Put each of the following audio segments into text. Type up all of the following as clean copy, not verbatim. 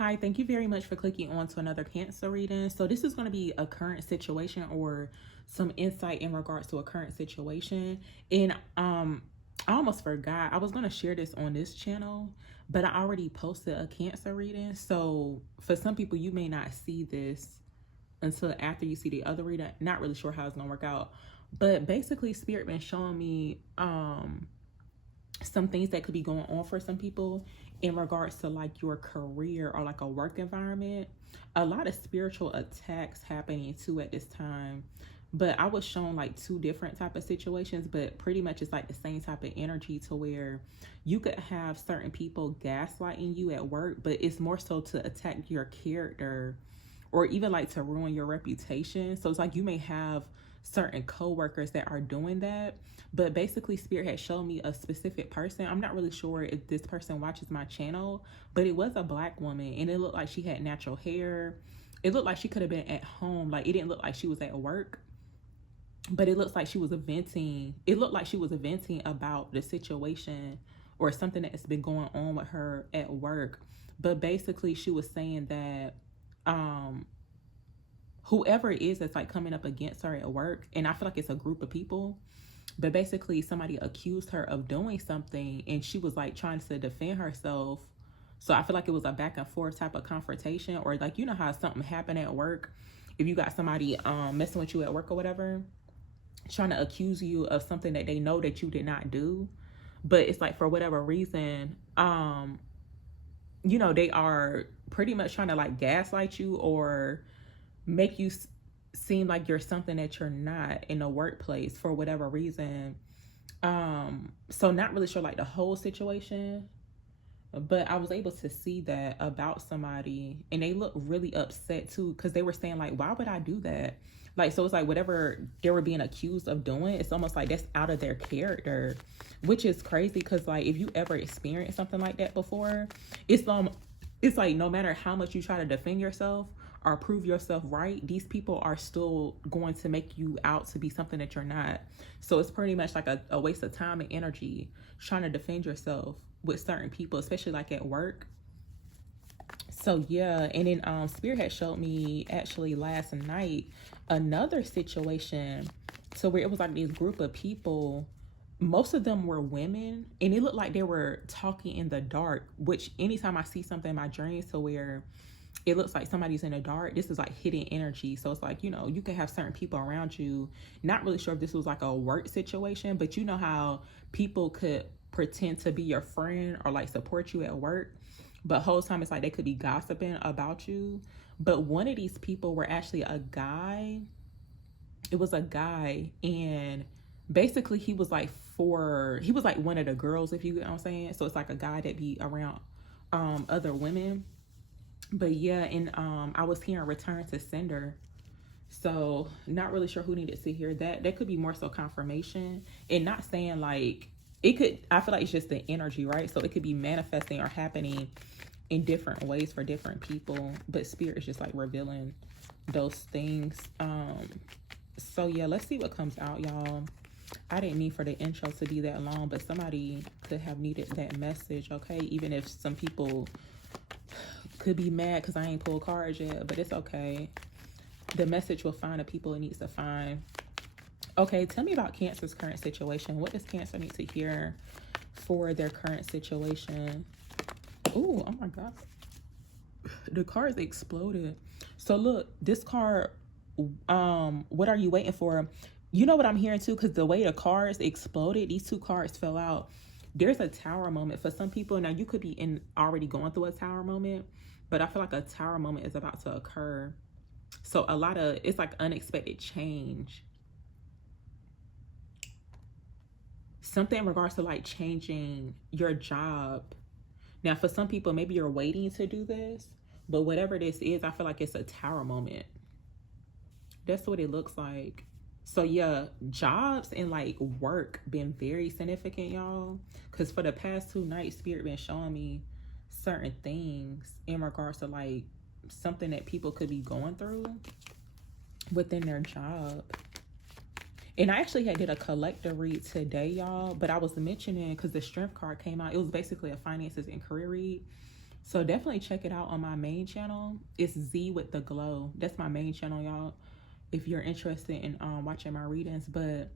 Hi, thank you very much for clicking on to another Cancer reading. So this is going to be a current situation or some insight in regards to a current situation. And I almost forgot. I was going to share this on this channel, but I already posted a Cancer reading. So for some people, you may not see this until after you see the other reading. Not really sure how it's going to work out. But basically, Spirit been showing me some things that could be going on for some people in regards to like your career or like a work environment. A lot of spiritual attacks happening too at this time, but I was shown like two different type of situations, but pretty much it's like the same type of energy to where you could have certain people gaslighting you at work, but it's more so to attack your character or even like to ruin your reputation. So it's like you may have certain co-workers that are doing that, but basically Spirit had shown me a specific person. I'm not really sure if this person watches my channel, but it was a black woman and it looked like she had natural hair. It looked like she could have been at home. Like it didn't look like she was at work, but it looks like she was venting. It looked like she was venting about the situation or something that's been going on with her at work. But basically she was saying that whoever it is that's like coming up against her at work, and I feel like it's a group of people, but basically somebody accused her of doing something and she was like trying to defend herself. So I feel like it was a back and forth type of confrontation, or like, you know how something happened at work, if you got somebody messing with you at work or whatever, trying to accuse you of something that they know that you did not do, but it's like for whatever reason they are pretty much trying to like gaslight you or make you seem like you're something that you're not in the workplace for whatever reason. So not really sure like the whole situation, but I was able to see that about somebody and they look really upset too, because they were saying like, why would I do that? Like, so it's like whatever they were being accused of doing, it's almost like that's out of their character, which is crazy. Because like if you ever experienced something like that before, it's like no matter how much you try to defend yourself or prove yourself right, these people are still going to make you out to be something that you're not. So it's pretty much like a waste of time and energy trying to defend yourself with certain people, especially like at work. So yeah, and then Spirit had showed me actually last night another situation to where it was like this group of people. Most of them were women, and it looked like they were talking in the dark, which anytime I see something in my dreams to where it looks like somebody's in the dark, this is like hidden energy. So it's like, you can have certain people around you. Not really sure if this was like a work situation, but you know how people could pretend to be your friend or like support you at work, but whole time it's like they could be gossiping about you. But one of these people were actually a guy. It was a guy, and basically he was like one of the girls, if you get what I'm saying. So it's like a guy that be around other women. But yeah, and I was hearing return to sender. So not really sure who needed to hear that. That could be more so confirmation, and not saying like it could. I feel like it's just the energy, right? So it could be manifesting or happening in different ways for different people, but Spirit is just like revealing those things. So yeah, let's see what comes out, y'all. I didn't mean for the intro to be that long, but somebody could have needed that message, okay? Even if some people could be mad because I ain't pulled cards yet, but it's okay. The message will find the people it needs to find. Okay, tell me about Cancer's current situation. What does Cancer need to hear for their current situation? Oh my God. The cards exploded. So look, this card, what are you waiting for? You know what I'm hearing too, because the way the cards exploded, these two cards fell out. There's a tower moment for some people. Now you could be already going through a tower moment, but I feel like a tower moment is about to occur. So it's like unexpected change. Something in regards to like changing your job. Now for some people, maybe you're waiting to do this, but whatever this is, I feel like it's a tower moment. That's what it looks like. So yeah, jobs and like work been very significant, y'all. Because for the past 2 nights, Spirit been showing me certain things in regards to like something that people could be going through within their job. And I actually did a collector read today, y'all. But I was mentioning, because the Strength card came out, it was basically a finances and career read. So definitely check it out on my main channel. It's Z with the glow. That's my main channel, y'all, if you're interested in watching my readings. But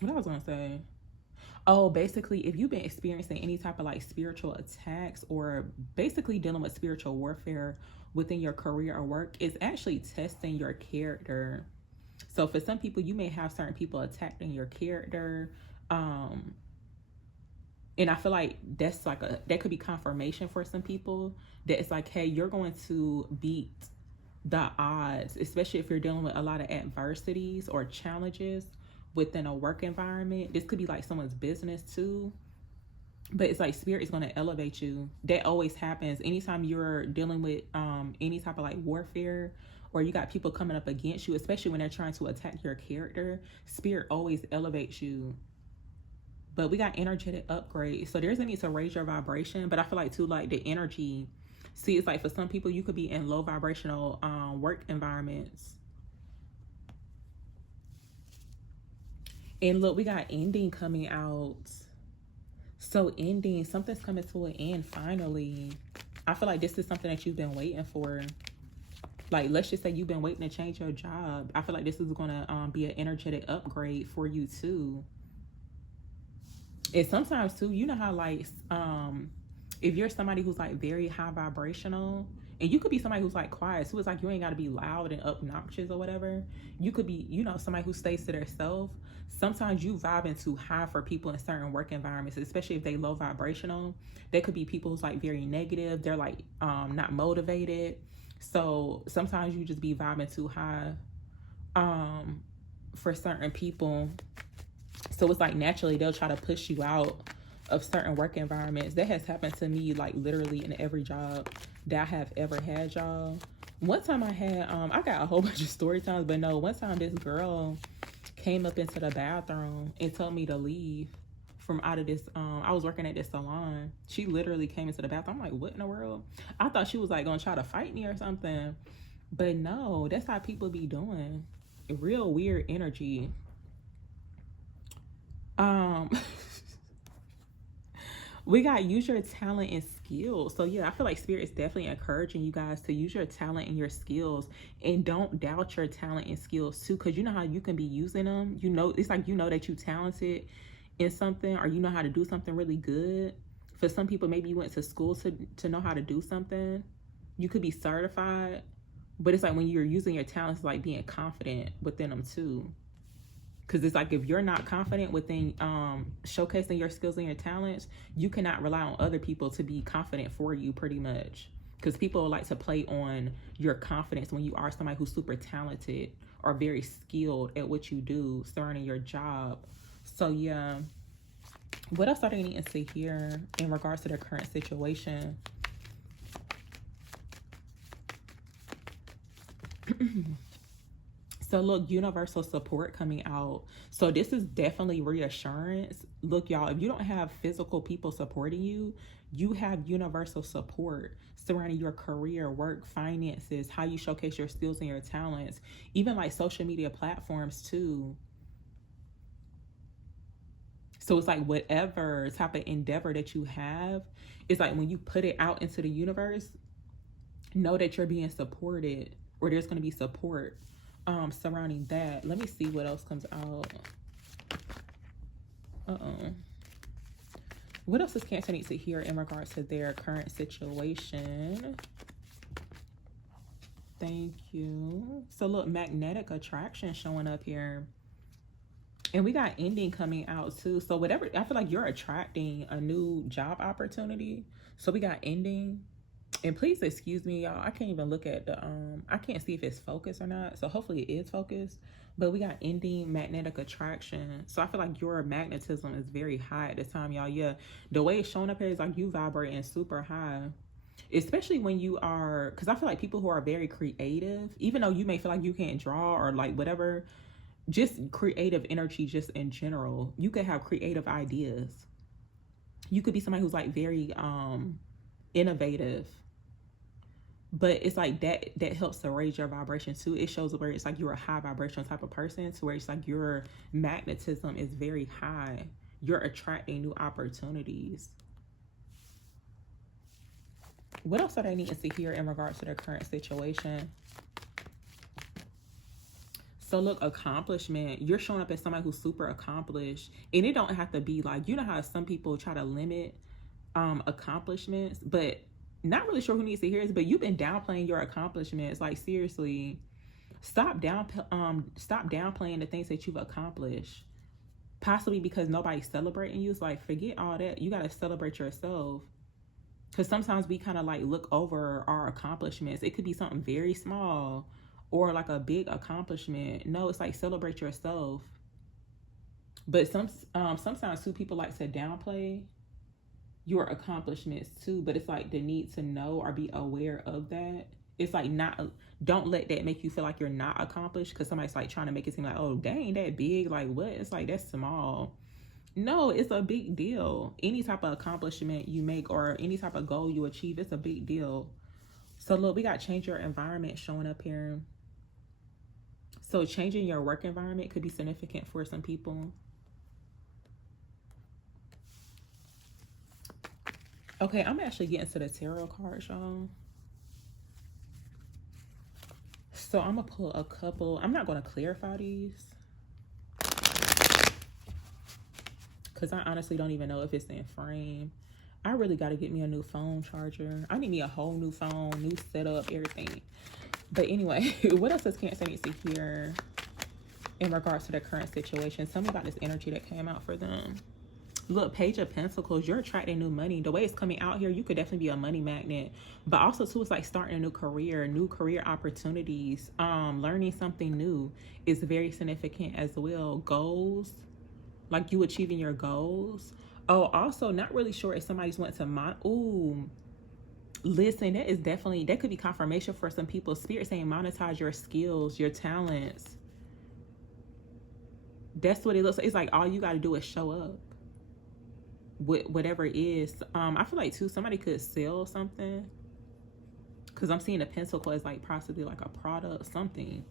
what I was gonna say, oh, basically, if you've been experiencing any type of like spiritual attacks or basically dealing with spiritual warfare within your career or work, it's actually testing your character. So for some people, you may have certain people attacking your character. Um, and I feel like that's like that could be confirmation for some people that it's like, hey, you're going to beat the odds, especially if you're dealing with a lot of adversities or challenges within a work environment. This could be like someone's business too, but it's like spirit is going to elevate you. That always happens anytime you're dealing with any type of like warfare, or you got people coming up against you, especially when they're trying to attack your character. Spirit always elevates you. But we got energetic upgrade, so there's a need to raise your vibration. But I feel like too, like the energy, see, it's like for some people you could be in low vibrational work environments. And look, we got ending coming out. So ending, something's coming to an end finally. I feel like this is something that you've been waiting for. Like, let's just say you've been waiting to change your job. I feel like this is going to be an energetic upgrade for you too. And sometimes too, you know how like if you're somebody who's like very high vibrational, and you could be somebody who's like quiet, so it's like you ain't got to be loud and obnoxious or whatever. You could be, you know, somebody who stays to themselves. Sometimes you vibing too high for people in certain work environments, especially if they low vibrational. They could be people who's like very negative. They're like not motivated. So sometimes you just be vibing too high for certain people. So it's like naturally they'll try to push you out of certain work environments. That has happened to me like literally in every job that I have ever had, y'all. One time I had, I got a whole bunch of story times, but no, one time this girl came up into the bathroom and told me to leave from out of this, I was working at this salon. She literally came into the bathroom. I'm like, what in the world? I thought she was like gonna try to fight me or something. But no, that's how people be doing. Real weird energy. We got use your talent and skills. So yeah, I feel like spirit is definitely encouraging you guys to use your talent and your skills, and don't doubt your talent and skills too, because you know how you can be using them. You know, it's like, you know that you talented in something, or you know how to do something really good. For some people, maybe you went to school to know how to do something. You could be certified, but it's like when you're using your talents, like being confident within them too. Because it's like if you're not confident within showcasing your skills and your talents, you cannot rely on other people to be confident for you, pretty much. Because people like to play on your confidence when you are somebody who's super talented or very skilled at what you do surrounding your job. So yeah, what else are they needing to see here in regards to their current situation? So look, universal support coming out. So this is definitely reassurance. Look, y'all, if you don't have physical people supporting you, you have universal support surrounding your career, work, finances, how you showcase your skills and your talents, even like social media platforms too. So it's like whatever type of endeavor that you have, it's like when you put it out into the universe, know that you're being supported, or there's going to be support surrounding that. Let me see what else comes out. What else does Cancer need to hear in regards to their current situation? Thank you. So look, magnetic attraction showing up here. And we got ending coming out too. So whatever, I feel like you're attracting a new job opportunity. So we got ending. And please excuse me, y'all. I can't even look at the, I can't see if it's focused or not. So hopefully it is focused. But we got ending, magnetic attraction. So I feel like your magnetism is very high at this time, y'all. Yeah, the way it's showing up here is like you vibrating super high. Especially when you are, because I feel like people who are very creative, even though you may feel like you can't draw or like whatever, just creative energy just in general. You could have creative ideas. You could be somebody who's like very innovative. But it's like that helps to raise your vibration too. It shows where it's like you're a high vibrational type of person, to where it's like your magnetism is very high. You're attracting new opportunities. What else are they needing to hear in regards to their current situation? So look, accomplishment. You're showing up as somebody who's super accomplished. And it don't have to be like, you know how some people try to limit accomplishments, but not really sure who needs to hear this, but you've been downplaying your accomplishments. Like seriously, stop downplaying the things that you've accomplished. Possibly because nobody's celebrating you. It's like, forget all that. You got to celebrate yourself. Because sometimes we kind of like look over our accomplishments. It could be something very small or like a big accomplishment. No, it's like celebrate yourself. But sometimes too, people like to downplay your accomplishments too. But it's like the need to know or be aware of that. It's like don't let that make you feel like you're not accomplished because somebody's like trying to make it seem like, oh, that ain't that big. Like what? It's like, that's small. No, it's a big deal. Any type of accomplishment you make or any type of goal you achieve, it's a big deal. So look, we got change your environment showing up here. So changing your work environment could be significant for some people. Okay, I'm actually getting to the tarot cards, y'all. So I'm going to pull a couple. I'm not going to clarify these, because I honestly don't even know if it's in frame. I really got to get me a new phone charger. I need me a whole new phone, new setup, everything. But anyway, what else does Cancer need to hear in regards to their current situation? Tell me about this energy that came out for them. Look, Page of Pentacles, you're attracting new money. The way it's coming out here, you could definitely be a money magnet. But also, too, it's like starting a new career opportunities, learning something new is very significant as well. Goals, like you achieving your goals. Oh, also, not really sure if somebody's went to listen, that could be confirmation for some people. Spirit saying monetize your skills, your talents. That's what it looks like. It's like all you got to do is show up. Whatever it is. I feel like too somebody could sell something, because I'm seeing the pentacle as like possibly like a product, something.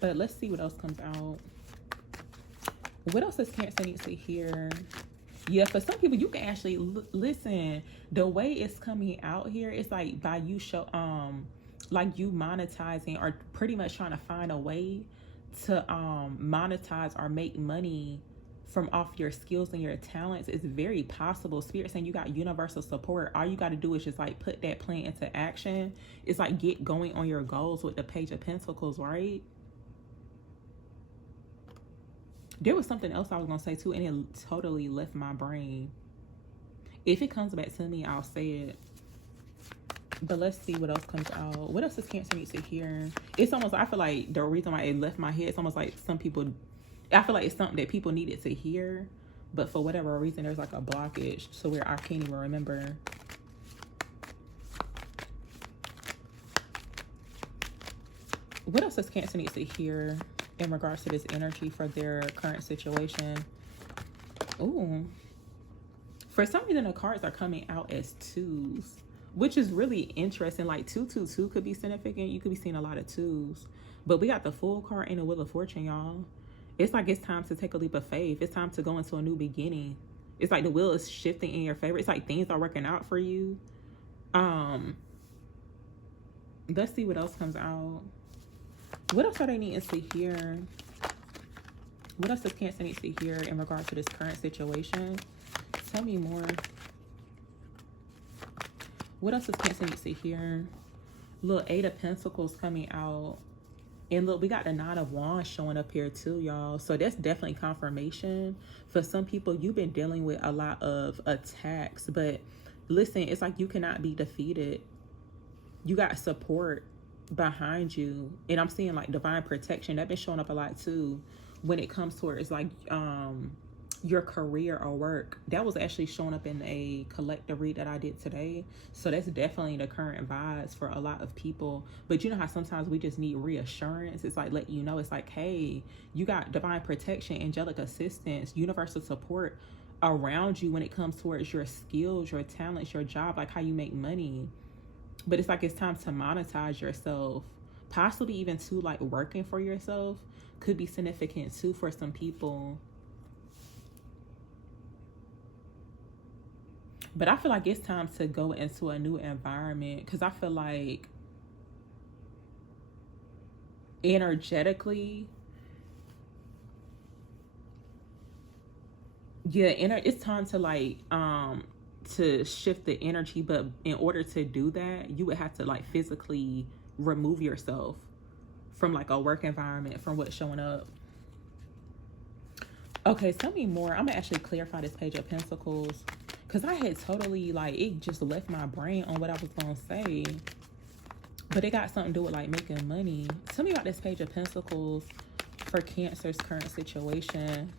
But let's see what else comes out. What else does Cancer need to hear? Yeah, for some people you can actually listen. The way it's coming out here, it's like by you like you monetizing or pretty much trying to find a way to monetize or make money from off your skills and your talents. Is very possible. Spirit saying you got universal support. All you got to do is just like put that plan into action. It's like get going on your goals with the Page of Pentacles, right? There was something else I was gonna say too, and it totally left my brain. If it comes back to me, I'll say it. But let's see what else comes out. What else does Cancer need to hear? It's almost, I feel like the reason why it left my head, it's almost like some people, I feel like it's something that people needed to hear, but for whatever reason, there's like a blockage to where I can't even remember. What else does Cancer need to hear in regards to this energy for their current situation? Ooh. For some reason, the cards are coming out as twos, which is really interesting. Like 222 could be significant. You could be seeing a lot of twos. But we got the Fool card and the Wheel of Fortune, y'all. It's like it's time to take a leap of faith. It's time to go into a new beginning. It's like the wheel is shifting in your favor. It's like things are working out for you. Let's see what else comes out. What else are they needing to hear? What else does Cancer need to hear in regards to this current situation? Tell me more. What else does Cancer need to hear? Look, 8 of Pentacles coming out. And look, we got the 9 of Wands showing up here too, y'all. So that's definitely confirmation. For some people, you've been dealing with a lot of attacks. But listen, it's like you cannot be defeated. You got support behind you. And I'm seeing like divine protection. That's been showing up a lot too. When it comes to where it's like your career or work. That was actually showing up in a collective read that I did today. So that's definitely the current vibes for a lot of people. But you know how sometimes we just need reassurance. It's like let you know, it's like, hey, you got divine protection, angelic assistance, universal support around you when it comes towards your skills, your talents, your job, like how you make money. But it's like it's time to monetize yourself. Possibly even too, like working for yourself could be significant too for some people. But I feel like it's time to go into a new environment, because I feel like energetically, yeah, it's time to like to shift the energy. But in order to do that, you would have to like physically remove yourself from like a work environment, from what's showing up. Okay, tell me more. I'm gonna actually clarify this Page of Pentacles, because I had totally like, it just left my brain on what I was gonna say, but it got something to do with like making money. Tell me about this Page of Pentacles for Cancer's current situation.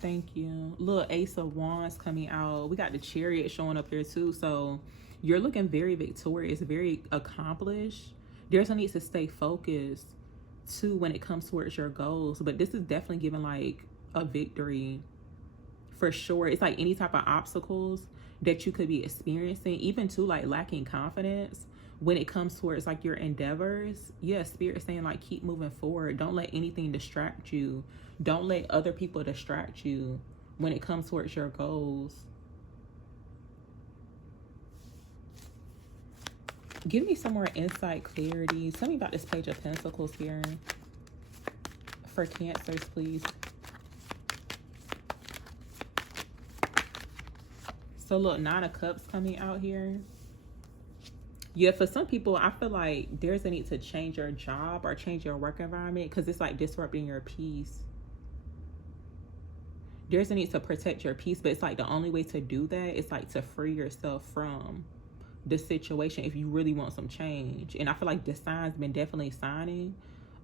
Thank you. Little Ace of Wands coming out. We got the Chariot showing up here too. So you're looking very victorious, very accomplished. There's a need to stay focused too when it comes towards your goals. But this is definitely giving like a victory for sure. It's like any type of obstacles that you could be experiencing, even too like lacking confidence when it comes towards like your endeavors. Yeah, Spirit saying like keep moving forward. Don't let anything distract you. Don't let other people distract you when it comes towards your goals. Give me some more insight, clarity. Tell me about this Page of Pentacles here for Cancers, please. So look, Nine of Cups coming out here. Yeah, for some people, I feel like there's a need to change your job or change your work environment, because it's like disrupting your peace. There's a need to protect your peace, but it's like the only way to do that is like to free yourself from the situation if you really want some change. And I feel like the signs been definitely signing,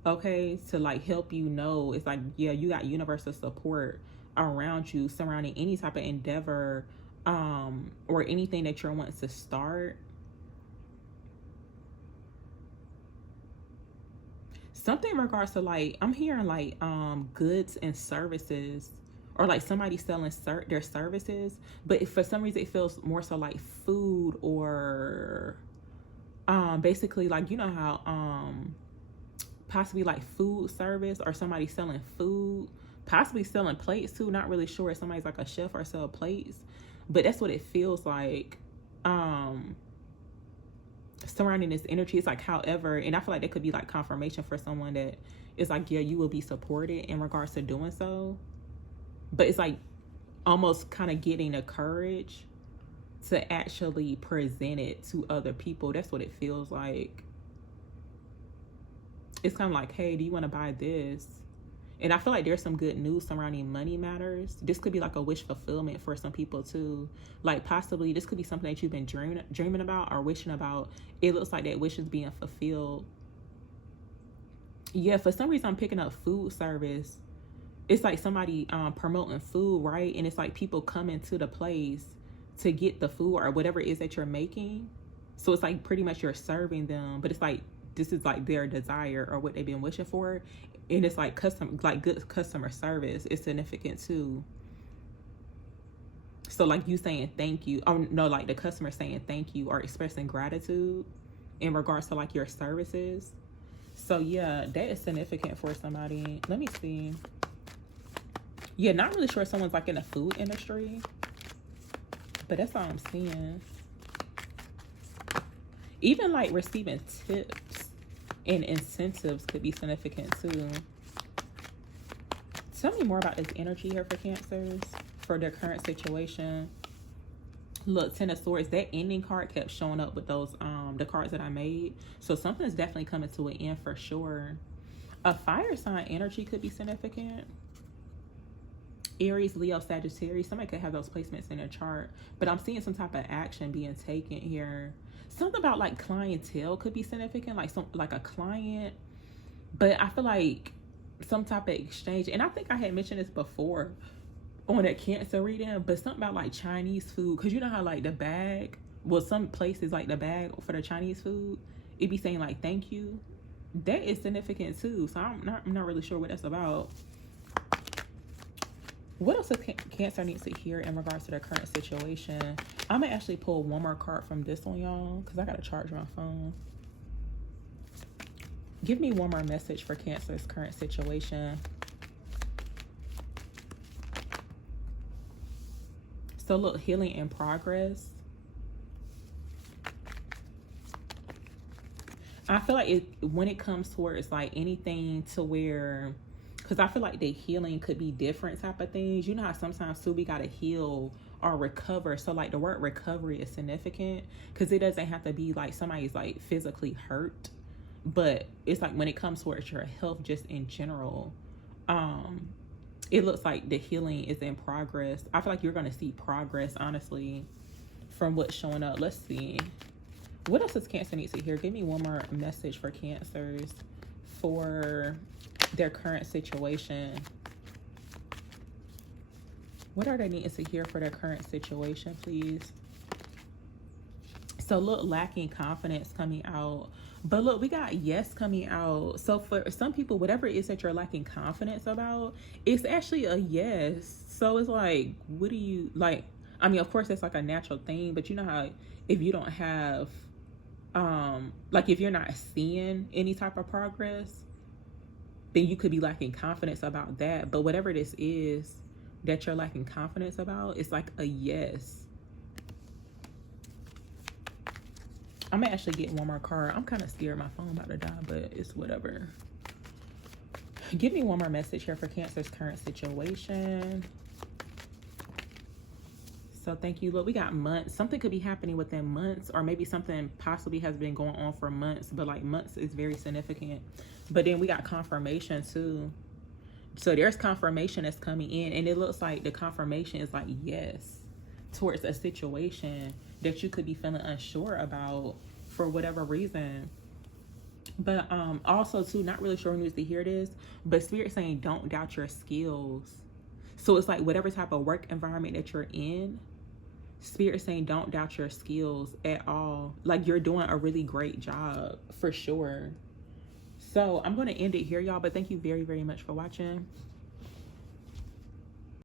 okay, to like help you know. It's like, yeah, you got universal support around you, surrounding any type of endeavor or anything that you're wanting to start. Something in regards to like, I'm hearing like goods and services, or like somebody selling their services, but if for some reason it feels more so like food, or basically like, you know how possibly like food service, or somebody selling food, possibly selling plates too. Not really sure if somebody's like a chef or sell plates, but that's what it feels like surrounding this energy. It's like, however, and I feel like that could be like confirmation for someone that is like, yeah, you will be supported in regards to doing so. But it's like almost kind of getting the courage to actually present it to other people. That's what it feels like. It's kind of like, hey, do you want to buy this? And I feel like there's some good news surrounding money matters. This could be like a wish fulfillment for some people too. Like possibly this could be something that you've been dreaming about or wishing about. It looks like that wish is being fulfilled. Yeah, for some reason I'm picking up food service. It's like somebody promoting food, right? And it's like people coming to the place to get the food or whatever it is that you're making. So it's like pretty much you're serving them, but it's like this is like their desire or what they've been wishing for. And it's like good customer service is significant too. So like you saying thank you. Oh no, like the customer saying thank you or expressing gratitude in regards to like your services. So yeah, that is significant for somebody. Let me see. Yeah, not really sure if someone's like in the food industry, but that's all I'm seeing. Even like receiving tips and incentives could be significant too. Tell me more about this energy here for Cancers, for their current situation. Look, Ten of Swords, that ending card kept showing up with those the cards that I made. So something's definitely coming to an end for sure. A fire sign energy could be significant. Aries, Leo, Sagittarius, somebody could have those placements in their chart, but I'm seeing some type of action being taken here. Something about like clientele could be significant, like a client, but I feel like some type of exchange. And I think I had mentioned this before on that Cancer reading, but something about like Chinese food, because you know how like the bag, well, some places like the bag for the Chinese food, it be saying like thank you. That is significant too. So I'm not really sure what that's about. What else does Cancer needs to hear in regards to their current situation? I'm gonna actually pull one more card from this one, y'all, because I gotta charge my phone. Give me one more message for Cancer's current situation. So look, healing in progress. I feel like when it comes towards like anything to where, because I feel like the healing could be different type of things. You know how sometimes too we gotta heal or recover. So like the word recovery is significant because it doesn't have to be like somebody's like physically hurt, but it's like when it comes towards your health just in general, it looks like the healing is in progress. I feel like you're gonna see progress, honestly, from what's showing up. Let's see. What else does Cancer need to hear? Give me one more message for Cancers for their current situation. What are they needing to hear for their current situation, please? So look, lacking confidence coming out. But look, we got yes coming out. So for some people, whatever it is that you're lacking confidence about, it's actually a yes. So it's like, what do you like? I mean, of course, it's like a natural thing, but you know how if you don't have like if you're not seeing any type of progress, then you could be lacking confidence about that. But whatever this is that you're lacking confidence about, it's like a yes. I'm gonna actually get one more card. I'm kind of scared my phone about to die, but it's whatever. Give me one more message here for Cancer's current situation. So thank you. Look, we got months. Something could be happening within months, or maybe something possibly has been going on for months, but like months is very significant. But then we got confirmation too. So there's confirmation that's coming in, and it looks like the confirmation is like yes towards a situation that you could be feeling unsure about for whatever reason. But also too, not really sure who needs to hear this, but Spirit saying don't doubt your skills. So it's like whatever type of work environment that you're in, Spirit saying don't doubt your skills at all. Like you're doing a really great job for sure. So I'm going to end it here, y'all, but thank you very, very much for watching.